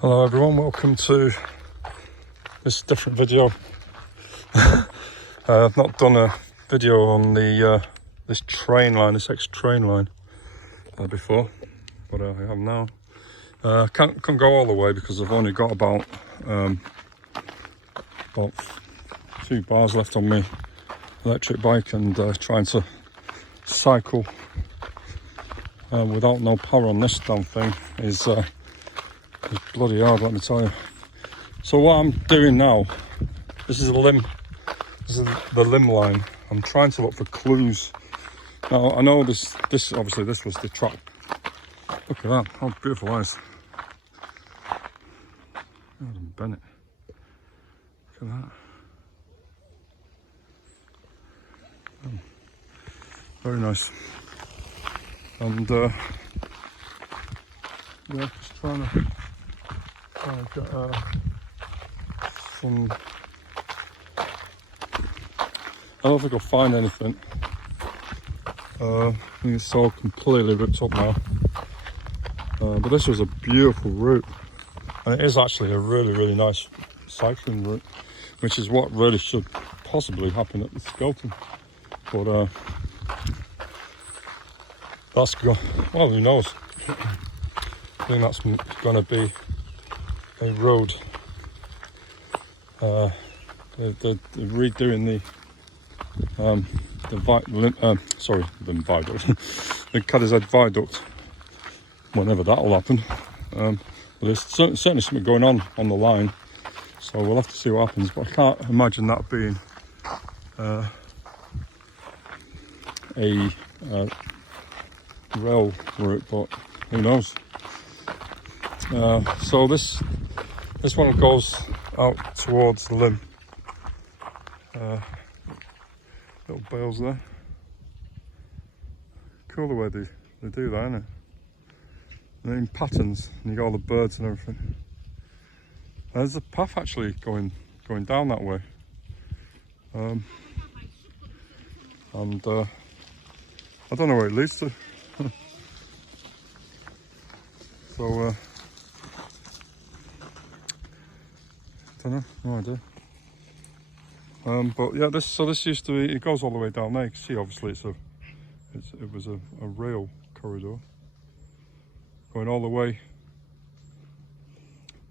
Hello everyone, welcome to this different video. I've not done a video on the this train line, this ex-train line before, but I have now. Can't go all the way because I've only got about 2 bars left on my electric bike, and trying to cycle without no power on this damn thing is bloody hard, let me tell you. So what I'm doing now, this is the Lymm line. I'm trying to look for clues. Now I know this obviously this was the track. Look at that, how beautiful that is. Adam Bennett. Look at that. Oh, very nice. And yeah, just trying to get some. I don't think I'll find anything. I think it's all completely ripped up now. But this was a beautiful route, and it is actually a really nice cycling route, which is what really should possibly happen at the Skelton. But that's well, who knows? I think that's going to be a road. They're redoing the Lymm viaduct, the Cadizhead viaduct, whenever that will happen. But there's certainly something going on the line, so we'll have to see what happens. But I can't imagine that being a rail route, but who knows? So this one goes out towards Lymm. Little bales there. Cool the way they do that, isn't it? And in patterns, and you got all the birds and everything. There's a path actually going down that way. And I don't know where it leads to. So I don't know, no idea. But yeah, this used to be. It goes all the way down there. You can see, obviously, it was a rail corridor going all the way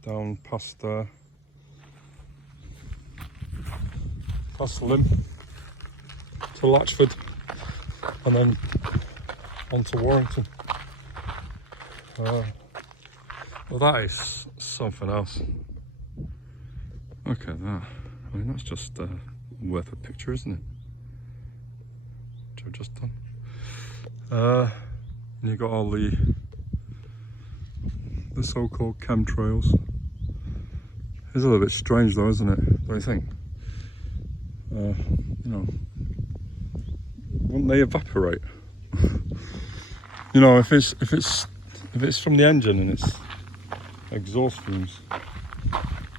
down past Lymm to Latchford, and then on to Warrington. Well, that is something else. Look at that. I mean, that's just worth a picture, isn't it? Which I've just done. And you got all the so-called chemtrails. It's a little bit strange, though, isn't it? Don't you think? You know, wouldn't they evaporate? You know, if it's from the engine and it's exhaust fumes,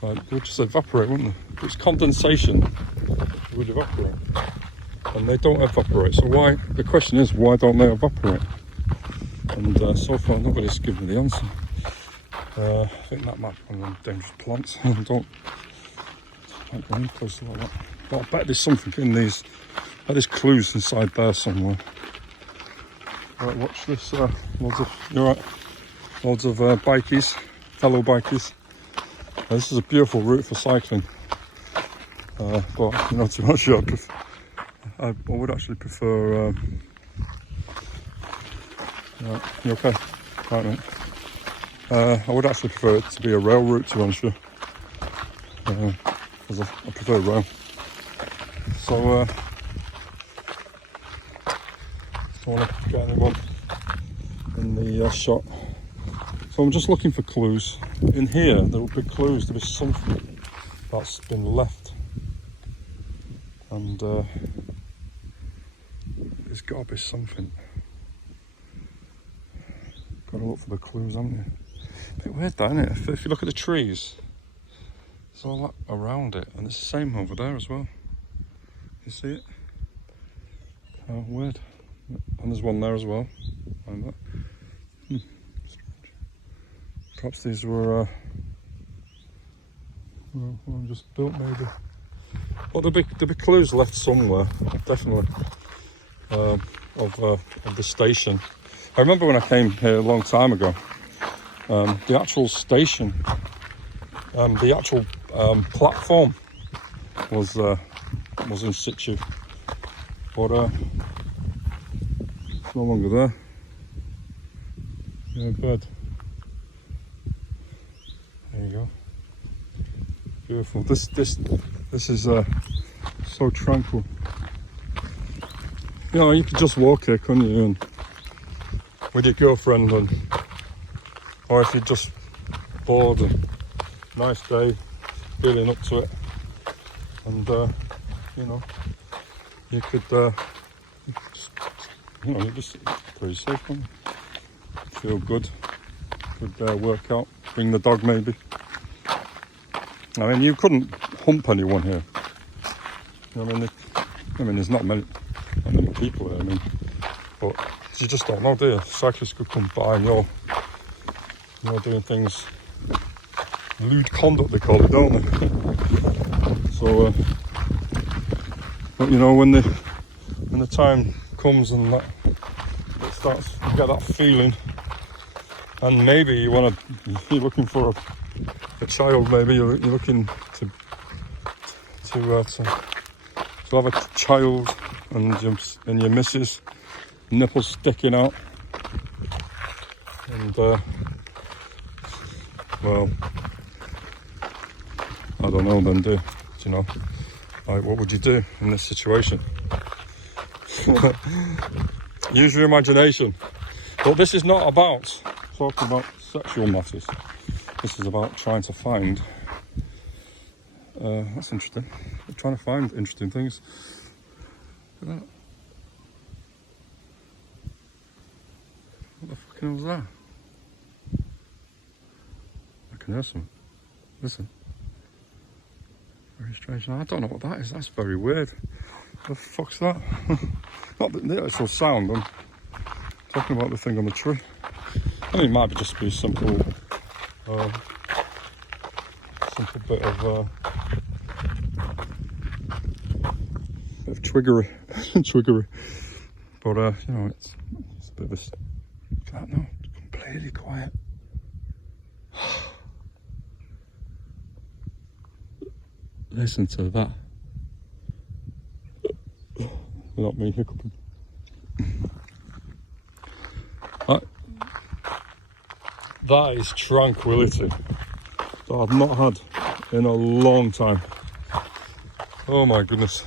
like, they would just evaporate, wouldn't they? If it's condensation, it would evaporate, and they don't evaporate. So why? The question is, why don't they evaporate? And so far, nobody's given me the answer. I think that might be one of them dangerous plants. Don't go any closer like that. But I bet there's something in these. I bet there's clues inside there somewhere. Right, watch this. Loads of bikies, fellow bikies. This is a beautiful route for cycling. But you know, to be honest, I would actually prefer. Right, you okay? Right, mate. I would actually prefer it to be a rail route, to be honest with you, because I prefer rail. So don't want to get anyone in the shot. So I'm just looking for clues. In here, there will be clues. There is something that's been left, and there's got to be something. Got to look for the clues, haven't you? A bit weird, that, isn't it? If you look at the trees, there's all that around it, and it's the same over there as well. You see it? How weird. And there's one there as well. Like that. Strange. Perhaps these were Well, just built maybe. Well, there'll be clues left somewhere, definitely, of the station. I remember when I came here a long time ago, the actual station, the actual platform was in situ, but it's no longer there. Yeah, bird. There you go. Beautiful. This is so tranquil. You know, you could just walk here, couldn't you? And with your girlfriend, or if you're just bored and nice day, feeling up to it, and you know, you could you're just pretty safe, couldn't you? Feel good. Could work out. Bring the dog maybe. I mean, you couldn't hump anyone here. I mean, there's not many people here. I mean, but you just don't know, do you? Cyclists could come by and you're doing things, lewd conduct they call it, don't they? So, but you know, when the time comes and that it starts, you get that feeling, and maybe you're looking for a child. Maybe you're looking to have a child, and your missus, nipples sticking out, and well, I don't know then, do you know, like, what would you do in this situation? Use your imagination. But this is not about talking about sexual matters. This is about trying to find, that's interesting, I'm trying to find interesting things. Look at that. What the fucking hell was that? I can hear something. Listen. Very strange. I don't know what that is. That's very weird. What the fuck's that? Not the actual sound. I'm talking about the thing on the tree. I think it might just be simple bit of twiggery, twiggery. But you know, it's a bit of this. No, it's completely quiet. Listen to that. Not me hiccuping. That is tranquility that I've not had in a long time. Oh my goodness.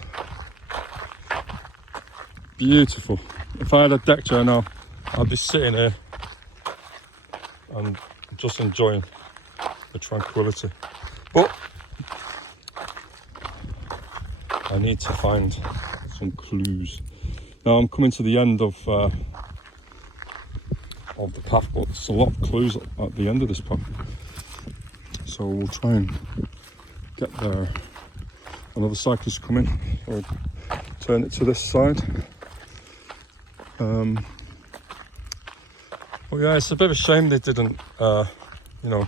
Beautiful. If I had a deck chair now, I'd be sitting here and just enjoying the tranquility. But I need to find some clues. Now I'm coming to the end of the path, but there's a lot of clues at the end of this path. So we'll try and get there. Another cyclist coming, so I'll turn it to this side. Well, yeah, it's a bit of a shame they didn't, you know,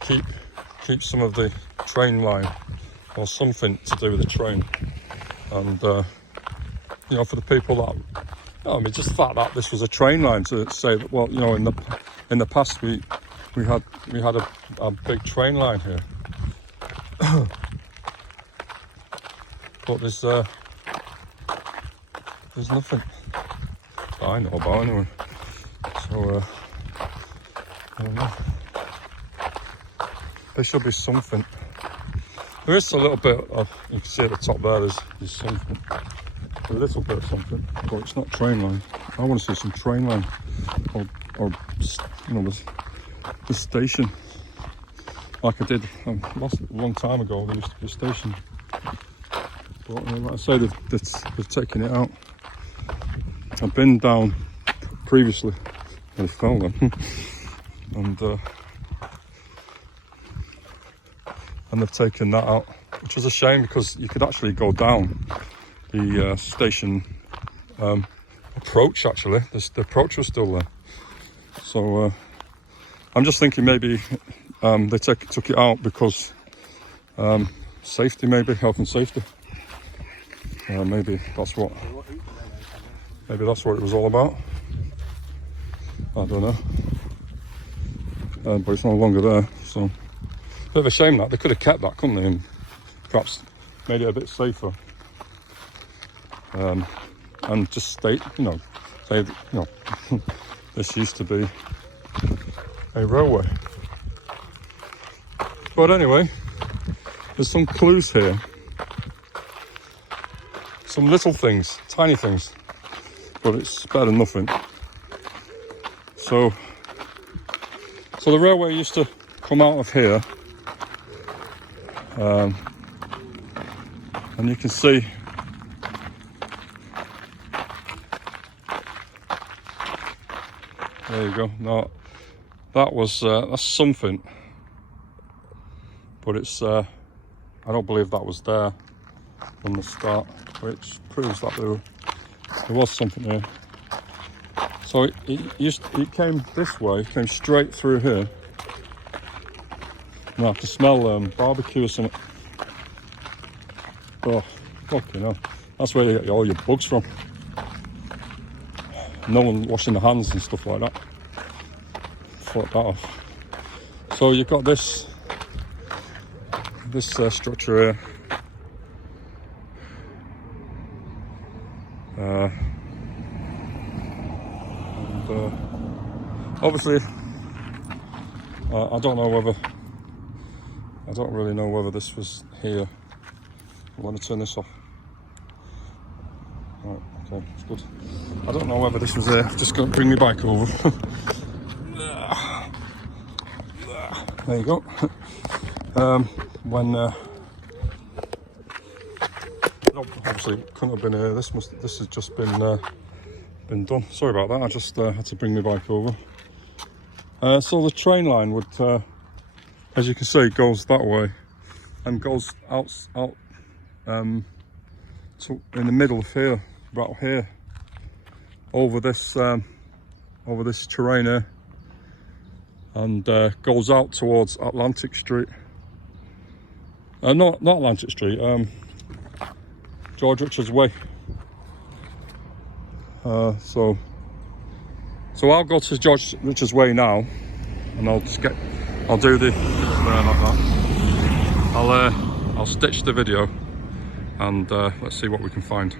keep some of the train line or something to do with the train, and you know, for the people that, I mean, just the fact that this was a train line, to say that, well, you know, in the past we had a big train line here, but there's nothing that I know about anyway. So I don't know. There should be something. There is a little bit of, you can see at the top there, there's something. A little bit of something, but it's not train line. I want to see some train line, or you know, the station, like I did a long time ago. There used to be a station, but like I say, they've taken it out. I've been down previously, and I fell then, and they've taken that out, which was a shame, because you could actually go down the station approach. Actually, the approach was still there. So I'm just thinking maybe they took it out because Safety, maybe health and safety. Maybe that's what it was all about. I don't know. But it's no longer there, so bit of a shame that they could have kept that, couldn't they, and perhaps made it a bit safer. And just say, this used to be a railway. But anyway, there's some clues here. Some little things, tiny things, but it's better than nothing. So the railway used to come out of here, and you can see there you go. Now that's something, but it's I don't believe that was there from the start, which proves that there was something here. So it came this way, came straight through here. Now I can smell barbecue or something. Oh, fucking hell. That's where you get all your bugs from. No one washing their hands and stuff like that. Fuck that off. So you've got this structure here. Obviously, I don't really know whether this was here. I'm going to turn this off. Right, okay, it's good. I don't know whether this was here. Just going to bring my bike over. There you go. When obviously it couldn't have been here. This has just been done. Sorry about that. I just had to bring my bike over. So the train line would, as you can see, goes that way and goes out in the middle of here, about here, over this terrain here, and goes out towards Atlantic Street. Not Atlantic Street. George Richards Way. So I'll go to George Richards Way now, and I'll do the like that. I'll stitch the video, and let's see what we can find.